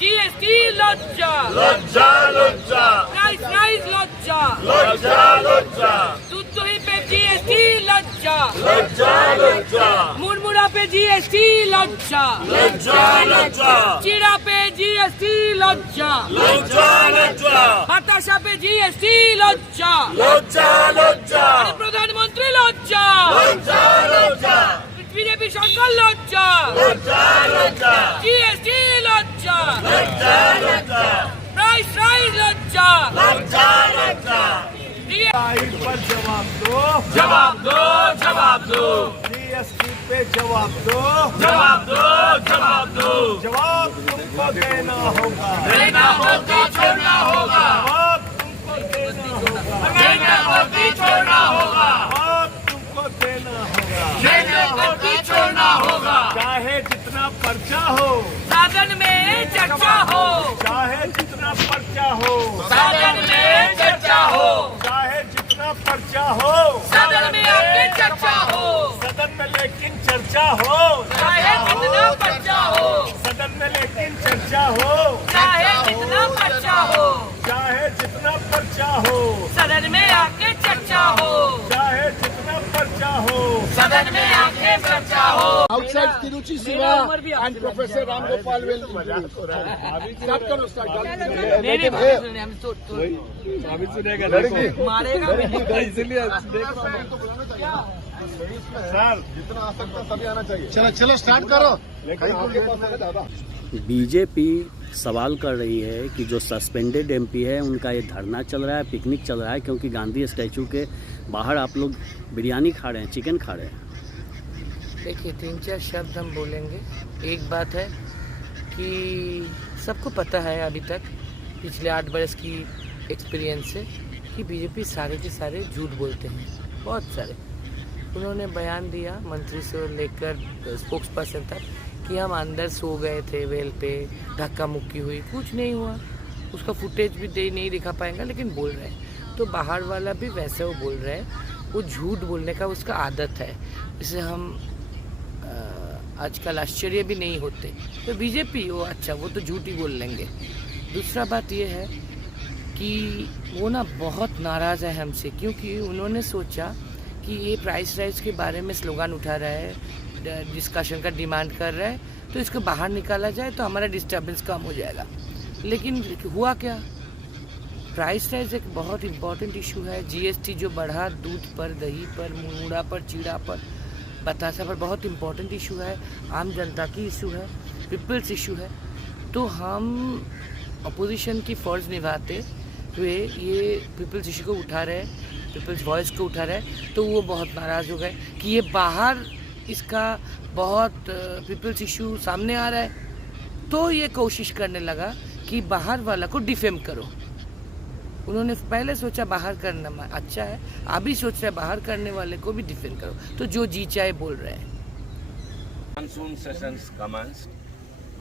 GST लज्जा लज्जा लज्जा प्राइस राइज लज्जा लज्जा लज्जा दूध दही पे जीएसटी लज्जा लज्जा लज्जा मुरमुरा पे जीएसटी लज्जा लज्जा लज्जा चिड़ा पे जीएसटी लज्जा लज्जा लज्जा हताशा पे जीएसटी लज्जा लज्जा लज्जा प्रधानमंत्री लज्जा लज्जा लज्जा बीजेपी सरकार लज्जा लज्जा लज्जा जीएसटी लज्जा लज्जा लज्जा प्राइस राइज लज्जा लज्जा लज्जा इन पर जवाब दो, जवाब दो जवाब दो जीएसटी पे जवाब दो, जवाब दो जवाब दो जवाब तुमको देना होगा, देना होगा छोड़ना होगा जवाब तुमको देना होगा, देना होगी छोड़ना होगा जवाब तुमको देना होगा, देना होगी छोड़ना होगा चाहे जितना पर्चा हो, सदन में चर्चा हो चाहे जितना पर्चा हो, सदन में चर्चा हो चाहे जितना पर्चा हो, सदन में आपकी चर्चा हो सदन में लेकिन चर्चा हो, चाहे कितना पर्चा हो सदन में लेकिन चर्चा हो, चाहे कितना पर्चा हो चाहे जितना पर्चा हो, सदन में आके चर्चा हो चाहे जितना पर्चा हो, सदन में आके चर्चा हो Outside Tiruchi Siva and Professor Ram Gopal will introduce. Start करो, start. नहीं मारेगा इसलिए सर जितना आ सकता है सभी आना चाहिए। चलो चलो स्टार्ट करो। लेकिन आपके पास है दादा। बीजेपी सवाल कर रही है कि जो सस्पेंडेड एमपी है उनका ये धरना चल रहा है, पिकनिक चल रहा है, क्योंकि गांधी स्टैचू के बाहर आप लोग बिरयानी खा रहे हैं, चिकन खा रहे हैं। देखिए 3-4 शब्द हम बोलेंगे। एक बात है कि सबको पता है अभी तक पिछले 8 बरस की एक्सपीरियंस से कि बीजेपी सारे के सारे झूठ बोलते हैं, बहुत सारे। उन्होंने बयान दिया मंत्री से लेकर स्पोक्स पर्सन तक कि हम अंदर सो गए थे वेल पे, धक्का मुक्की हुई, कुछ नहीं हुआ। उसका फुटेज भी नहीं दिखा पाएंगे, लेकिन बोल रहे हैं। तो बाहर वाला भी वैसे वो बोल रहे हैं, वो झूठ बोलने का उसका आदत है, इसे हम आजकल आश्चर्य भी नहीं होते। तो बीजेपी वो अच्छा वो तो झूठ ही बोल लेंगे। दूसरा बात ये है कि वो ना बहुत नाराज़ है हमसे, क्योंकि उन्होंने सोचा कि ये प्राइस राइज के बारे में स्लोगन उठा रहा है, डिस्कशन का डिमांड कर रहा है, तो इसको बाहर निकाला जाए तो हमारा डिस्टर्बेंस कम हो जाएगा। लेकिन हुआ क्या, प्राइस राइज एक बहुत इम्पॉर्टेंट इशू है। जीएसटी जो बढ़ा दूध पर, दही पर, मुरमुरा पर, चीड़ा पर, बतासा पर, बहुत इम्पॉर्टेंट इशू है, आम जनता की इशू है, पीपल्स इशू है। तो हम अपोजिशन की फ़र्ज निभाते हुए ये पीपल्स इशू को उठा रहे, पीपल्स वॉइस को उठा रहे, तो वो बहुत नाराज़ हो गए कि ये बाहर इसका बहुत पीपल्स इशू सामने आ रहा है। तो ये कोशिश करने लगा कि बाहर वाला को डिफेम करो। उन्होंने पहले सोचा बाहर करना अच्छा है, अभी सोच रहे बाहर करने वाले को भी डिफेंड करो। तो जो जी चाहे बोल रहे हैं। Monsoon sessions commenced.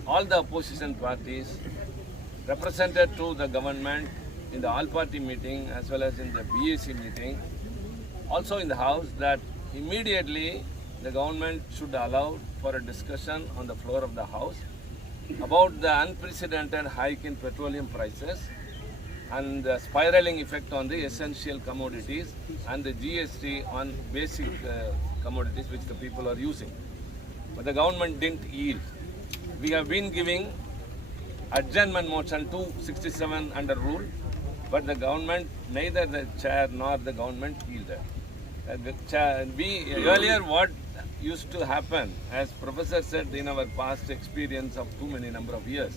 All the opposition parties represented to the government in the all-party meeting as well as in the BAC meeting, also in the House, that immediately the government should allow for a discussion on the floor of the House about the unprecedented hike in petroleum prices and the spiraling effect on the essential commodities and the GST on basic commodities which the people are using. But the government didn't yield. We have been giving adjournment motion 267 under rule, but the government, neither the chair nor the government yielded. Earlier what used to happen, as Professor said, in our past experience of too many number of years,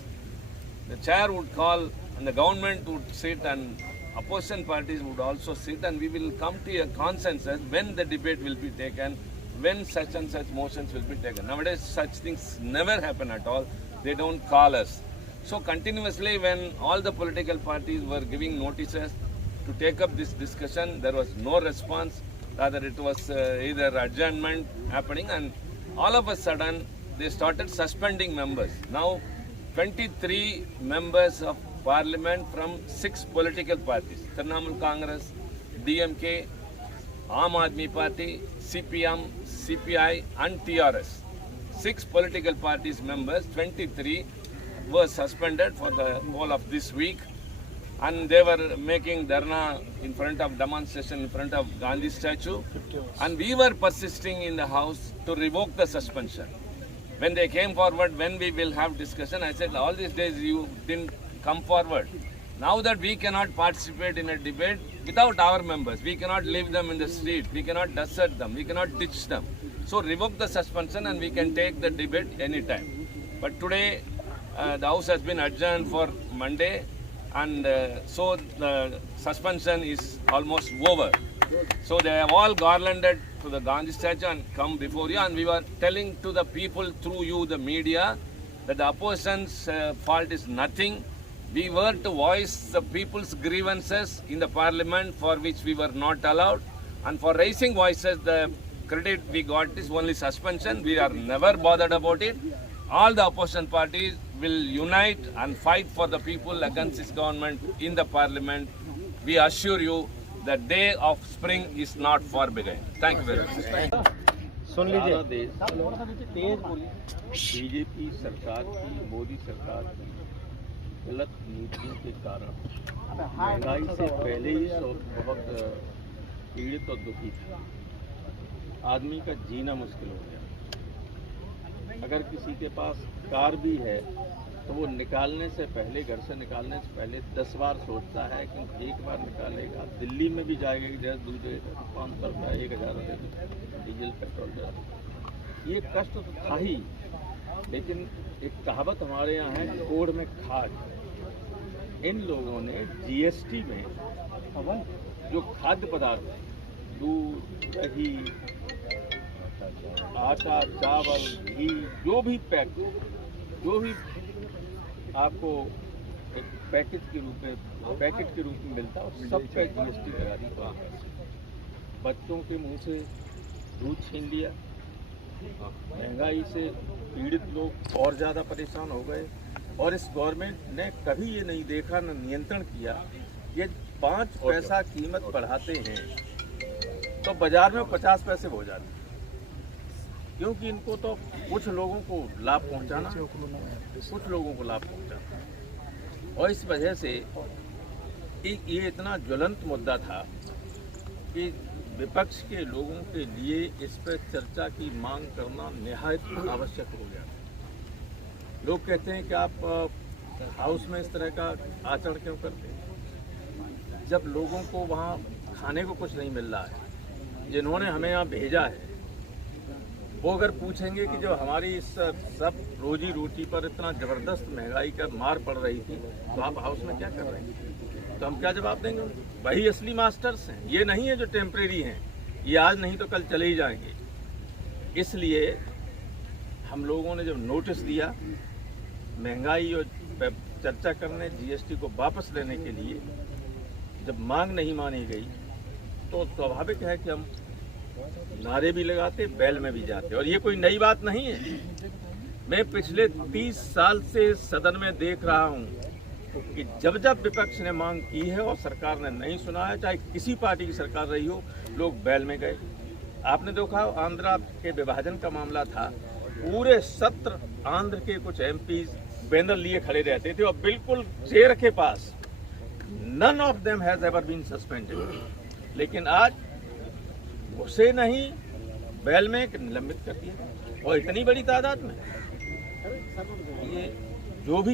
the chair would call and the government would sit and opposition parties would also sit, and we will come to a consensus when the debate will be taken, when such and such motions will be taken. Nowadays such things never happen at all. They don't call us. So continuously when all the political parties were giving notices to take up this discussion, there was no response. Rather it was either adjournment happening, and all of a sudden they started suspending members. Now 23 members of parliament from 6 political parties, Trinamool Congress, DMK, Aam Aadmi Party, CPM, CPI and TRS. 6 political parties members, 23, were suspended for the whole of this week, and they were making dharna in front of demonstration in front of Gandhi statue, and we were persisting in the house to revoke the suspension. When they came forward, when we will have discussion, I said all these days you didn't come forward. Now that we cannot participate in a debate without our members, we cannot leave them in the street, we cannot desert them, we cannot ditch them. So revoke the suspension and we can take the debate anytime. But today the house has been adjourned for Monday, and so the suspension is almost over. So they have all garlanded to the Gandhi statue and come before you, and we were telling to the people through you, the media, that the opposition's fault is nothing. We were to voice the people's grievances in the parliament, for which we were not allowed, and for raising voices the credit we got is only suspension. We are never bothered about it. All the opposition parties will unite and fight for the people against this government in the parliament. We assure you the day of spring is not far behind. Thank you very much. सारा देश BJP सरकार की, मोदी सरकार की गलत नीतियों के कारण महंगाई से पहले ही बहुत पीड़ित और दुखी था। आदमी का जीना मुश्किल हो गया। अगर किसी के पास कार भी है तो वो निकालने से पहले, घर से निकालने से पहले 10 बार सोचता है कि एक बार निकालेगा। दिल्ली में भी जाएगा कि जैसे दूसरे 500 रुपये, 1000 रुपये डीजल पेट्रोल जला। ये कष्ट तो था ही, लेकिन एक कहावत हमारे यहाँ है, कोढ़ में खाद। इन लोगों ने जीएसटी में जो खाद्य पदार्थ, दूध, दही, आटा, चावल, घी, जो भी आपको एक पैकेट के रूप में मिलता है, सब पे जीएसटी लगा दी। बच्चों के मुंह से दूध छीन लिया। महंगाई से पीड़ित लोग और ज़्यादा परेशान हो गए, और इस गवर्नमेंट ने कभी ये नहीं देखा, न नियंत्रण किया। ये 5 पैसा कीमत बढ़ाते हैं तो बाजार में 50 पैसे हो जाते हैं, क्योंकि इनको तो कुछ लोगों को लाभ पहुंचाना, और इस वजह से ये इतना ज्वलंत मुद्दा था कि विपक्ष के लोगों के लिए इस पर चर्चा की मांग करना निहायत आवश्यक हो गया। लोग कहते हैं कि आप हाउस में इस तरह का आचरण क्यों करते हैं, जब लोगों को वहाँ खाने को कुछ नहीं मिल रहा है। जिन्होंने हमें यहाँ भेजा है वो अगर पूछेंगे कि जो हमारी इस सब रोजी रोटी पर इतना ज़बरदस्त महंगाई का मार पड़ रही थी, तो आप हाउस में क्या कर रहे हैं, तो हम क्या जवाब देंगे? वही असली मास्टर्स हैं, ये नहीं है जो टेम्परेरी हैं, ये आज नहीं तो कल चले ही जाएंगे। इसलिए हम लोगों ने जब नोटिस दिया महंगाई और चर्चा करने, जीएसटी को वापस लेने के लिए, जब मांग नहीं मानी गई तो स्वाभाविक है कि हम नारे भी लगाते, बैल में भी जाते। और ये कोई नई बात नहीं है। मैं पिछले 30 साल से सदन में देख रहा हूं कि जब जब विपक्ष ने मांग की है और सरकार ने नहीं सुना है, चाहे किसी पार्टी की सरकार रही हो, लोग बैल में गए। आपने देखा आंध्रा के विभाजन का मामला था, पूरे सत्र आंध्र के कुछ एमपीज बैनर लिए खड़े रहते थे और बिल्कुल चेयर के पास। None of them has ever been suspended. लेकिन आज उसे नहीं, बैल में निलंबित कर दिया, और इतनी बड़ी तादाद में। ये जो भी